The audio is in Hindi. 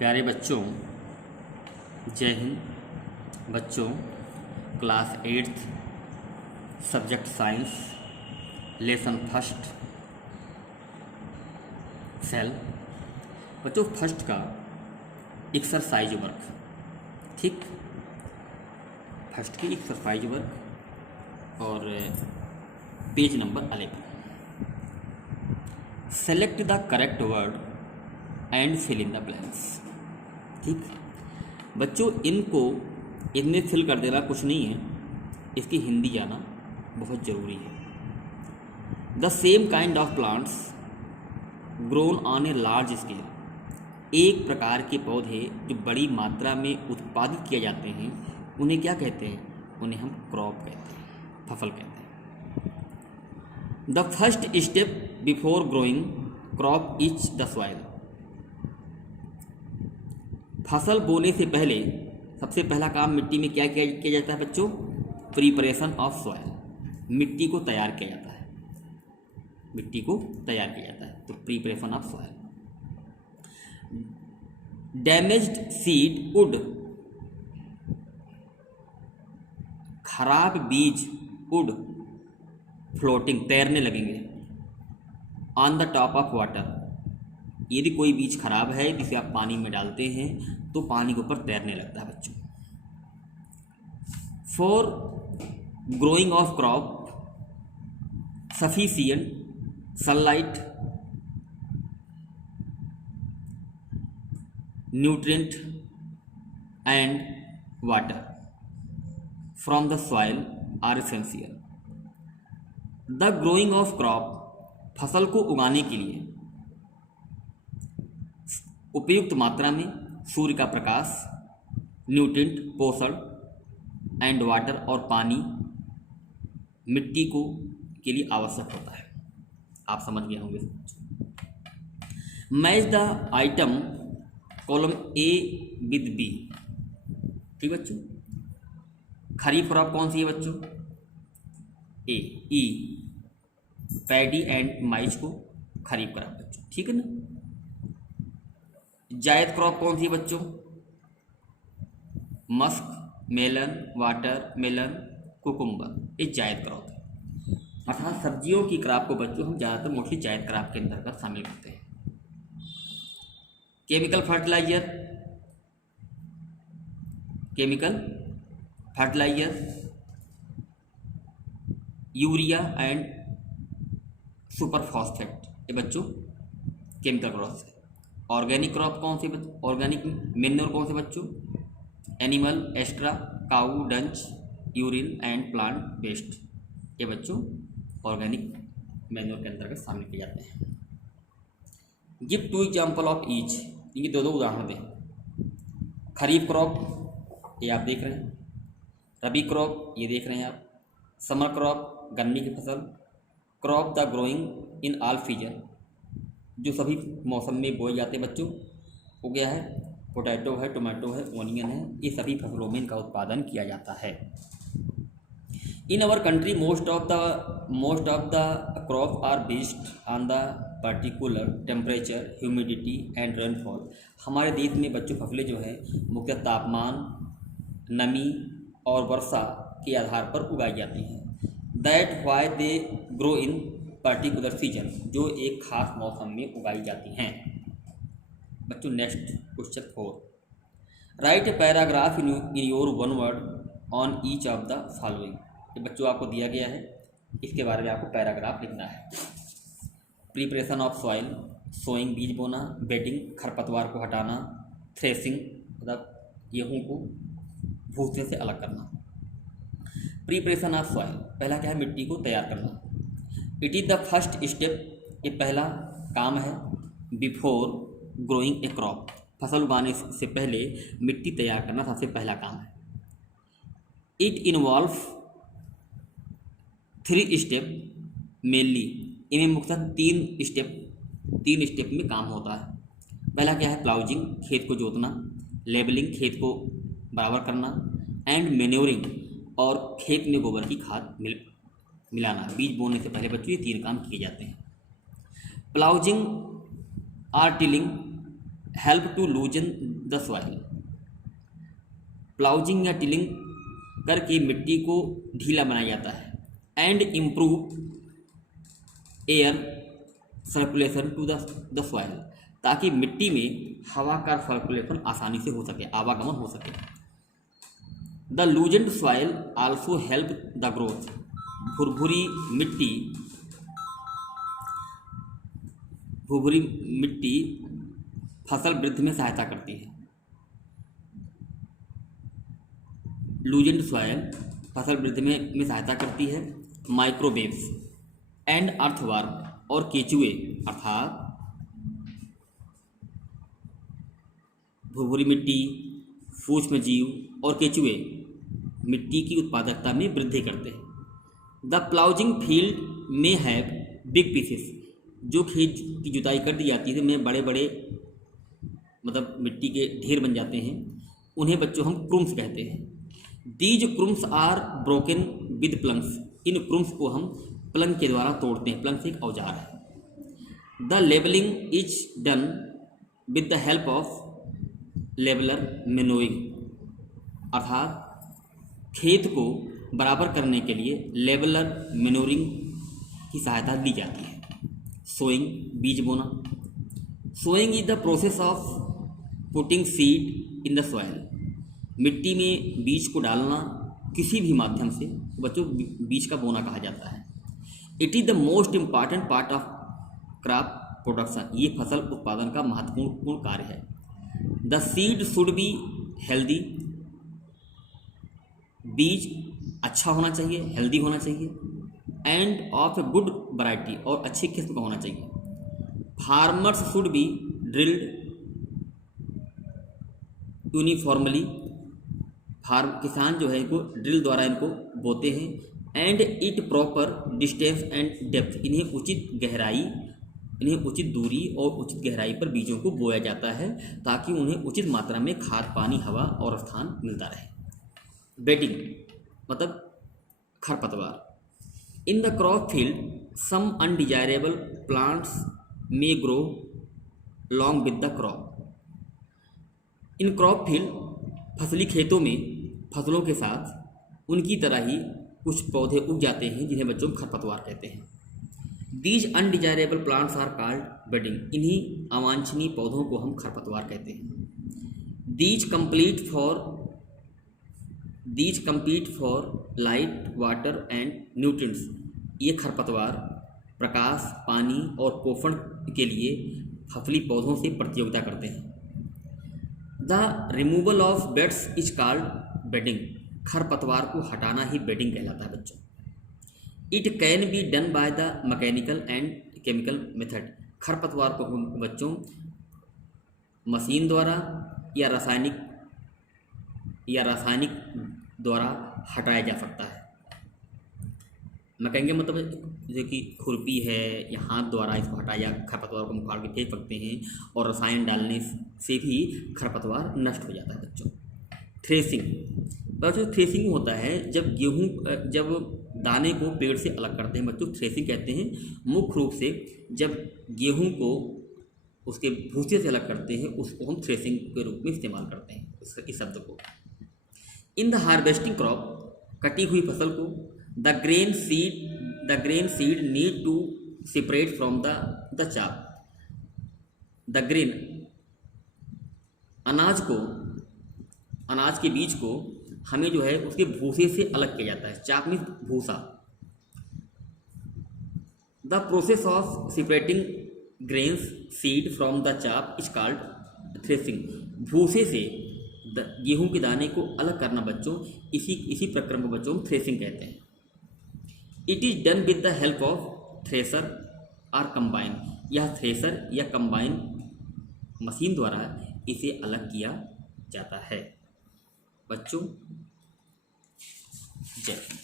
प्यारे बच्चों, जय हिंद। बच्चों, class 8th subject science, lesson first cell. बच्चों, फर्स्ट का एक्सरसाइज वर्क, ठीक, फर्स्ट की एक्सरसाइज वर्क और page number 11। Select the correct word and fill in the blanks. ठीक बच्चों, इनमें फिल कर देना कुछ नहीं है, इसकी हिंदी जाना बहुत ज़रूरी है। The same kind of plants grown on a large scale. एक प्रकार के पौधे जो बड़ी मात्रा में उत्पादित किए जाते हैं उन्हें क्या कहते हैं? उन्हें हम क्रॉप कहते हैं, फसल कहते हैं। The first step before growing crop is the soil. फसल बोने से पहले सबसे पहला काम मिट्टी में क्या किया जाता है बच्चों? Preparation of soil. मिट्टी को तैयार किया जाता है, मिट्टी को तैयार किया जाता है, तो preparation of soil. Damaged seed would. खराब बीज वुड फ्लोटिंग, तैरने लगेंगे, on the top of water. यदि कोई बीज खराब है जिसे आप पानी में डालते हैं तो पानी के ऊपर तैरने लगता है बच्चों। For growing of crop sufficient sunlight, nutrient and water from the soil are essential. The growing of crop, फसल को उगाने के लिए उपयुक्त मात्रा में सूर्य का प्रकाश, न्यूट्रिएंट पोषण एंड वाटर और पानी मिट्टी को के लिए आवश्यक होता है। आप समझ गए होंगे। Match the item column A with B. ठीक बच्चों, खरीफ क्रॉप कौन सी है बच्चों? ए। ई पैडी एंड माइज को खरीफ क्रॉप बच्चों, ठीक है ना। जायद क्रॉप कौन सी है बच्चों? Musk, melon, water melon, cucumber, ये जायद क्रॉप है। अर्थात सब्जियों की क्रॉप को बच्चों हम ज़्यादातर मोस्टली जायद क्रॉप के अंतर्गत शामिल करते हैं। Chemical fertiliser, urea and superphosphate, ये बच्चों केमिकल क्रॉप है। ऑर्गेनिक क्रॉप कौन सी बच्चों? ऑर्गेनिक मेन्योर कौन से बच्चों? Animal excreta, cow dung, urine and plant waste, ये बच्चों ऑर्गेनिक मेन्योर के अंतर्गत शामिल किए जाते हैं। Give 2 example of each. इनके दो उदाहरण दें। खरीफ क्रॉप ये आप देख रहे हैं, रबी क्रॉप ये देख रहे हैं आप, समर क्रॉप गर्मी की फसल, crop the growing in all season, जो सभी मौसम में बोए जाते हैं बच्चों। वो क्या है? पोटैटो है, टोमेटो है, ओनियन है, ये सभी फसलों में इनका उत्पादन किया जाता है। In our country most of the crop are based on the particular temperature, humidity and rainfall. हमारे देश में बच्चों फसलें जो है मुख्यतः तापमान, नमी और वर्षा के आधार पर उगाई जाती हैं। That why they grow in particular season, जो एक खास मौसम में उगाई जाती हैं बच्चों। Next question 4, right a paragraph in your one word on each of the following. ये बच्चों आपको दिया गया है, इसके बारे में आपको पैराग्राफ लिखना है। प्रिपरेशन ऑफ सॉइल, सोइंग बीज बोना, बेडिंग खरपतवार को हटाना, थ्रेसिंग मतलब गेहूँ को भूसे से अलग करना। प्रिपरेशन ऑफ सॉइल, पहला क्या है? मिट्टी को तैयार करना। It is the first step, ये पहला काम है। बिफोर ग्रोइंग ए क्रॉप, फसल उगाने से पहले मिट्टी तैयार करना सबसे पहला काम है। इट इन्वॉल्व 3 स्टेप मेनली, इनमें मुख्यतः 3 स्टेप में काम होता है। पहला क्या है? प्लाउजिंग, खेत को जोतना, लेबलिंग, खेत को बराबर करना, एंड मेन्योरिंग, और खेत में गोबर की खाद मिलाना। बीज बोने से पहले बच्चों ये 3 काम किए जाते हैं। Ploughing or tilling help to loosen the soil. Ploughing या टिलिंग करके मिट्टी को ढीला बनाया जाता है। And improve air circulation to the soil, ताकि मिट्टी में हवा का सर्कुलेशन आसानी से हो सके, आवागमन हो सके। The loosened soil also help the growth. भुरभुरी मिट्टी फसल वृद्धि में सहायता करती है। लूजेंड सॉइल फसल वृद्धि में सहायता करती है। माइक्रोवेव्स एंड अर्थवर्म और केचुए अर्थात भुरभुरी मिट्टी, सूक्ष्म जीव और केचुए मिट्टी की उत्पादकता में वृद्धि करते हैं। द प्लाउजिंग फील्ड में हैव बिग पीसेस। जो खेत की जुताई कर दी जाती है में बड़े बड़े मतलब मिट्टी के ढेर बन जाते हैं, उन्हें बच्चों हम क्रुम्स कहते हैं। These crumbs are broken with planks. इन क्रुम्स को हम प्लंग के द्वारा तोड़ते हैं। प्लंग एक औजार है। The levelling is done with the help of लेबलर मेनोइंग, अर्थात खेत को बराबर करने के लिए लेबलर मेनोरिंग की सहायता ली जाती है। सोइंग बीज बोना। Sowing is the process of putting seed in the soil. मिट्टी में बीज को डालना किसी भी माध्यम से बच्चों बीज का बोना कहा जाता है। It is the most important part of crop production. ये फसल उत्पादन का महत्वपूर्ण कार्य है। The seed should be healthy. बीज अच्छा होना चाहिए, हेल्दी होना चाहिए। End of a good variety, और अच्छी किस्म का होना चाहिए। Farmers should be drilled uniformly. किसान जो है इनको ड्रिल द्वारा इनको बोते हैं। And it proper distance and depth. इन्हें उचित दूरी और उचित गहराई पर बीजों को बोया जाता है, ताकि उन्हें उचित मात्रा में खाद, पानी, हवा और स्थान मिलता रहे। बेडिंग मतलब खरपतवार। In the crop field some undesirable plants may grow long with the crop. In crop field फसली खेतों में फसलों के साथ उनकी तरह ही कुछ पौधे उग जाते हैं, जिन्हें बच्चों खरपतवार कहते हैं। These undesirable plants are called weeding. इन्हीं अवांछनीय पौधों को हम खरपतवार कहते हैं। These compete for light, water and nutrients. ये खरपतवार प्रकाश, पानी और पोषण के लिए फसली पौधों से प्रतियोगिता करते हैं। The removal of weeds is called weeding. खरपतवार को हटाना ही बेडिंग कहलाता है बच्चों। It can be done by the mechanical and chemical method. खरपतवार को बच्चों मशीन द्वारा या रासायनिक द्वारा हटाया जा सकता है। मैकेनिकल मतलब जैसे कि खुरपी है या हाथ द्वारा इसको हटाया, खरपतवार को उखाड़ के फेंक सकते हैं, और रसायन डालने से भी खरपतवार नष्ट हो जाता है बच्चों। थ्रेसिंग होता है जब दाने को पेड़ से अलग करते हैं बच्चों, थ्रेसिंग कहते हैं। मुख्य रूप से जब गेहूं को उसके भूसे से अलग करते हैं, उसको हम थ्रेसिंग के रूप में इस्तेमाल करते हैं इस शब्द को। इन द हार्वेस्टिंग क्रॉप, कटी हुई फसल को, the grain seed need to separate from the chaff. The grain अनाज के बीज को हमें जो है उसके भूसे से अलग किया जाता है। चाप में भूसा। The process of separating grains seed from the चाप इज कॉल्ड थ्रेसिंग। भूसे से गेहूं के दाने को अलग करना बच्चों, इसी प्रक्रम को बच्चों थ्रेसिंग कहते हैं। It is done with the help of thresher और कंबाइन। यह थ्रेसर या कंबाइन मशीन द्वारा इसे अलग किया जाता है बच्चों। जय हिंद।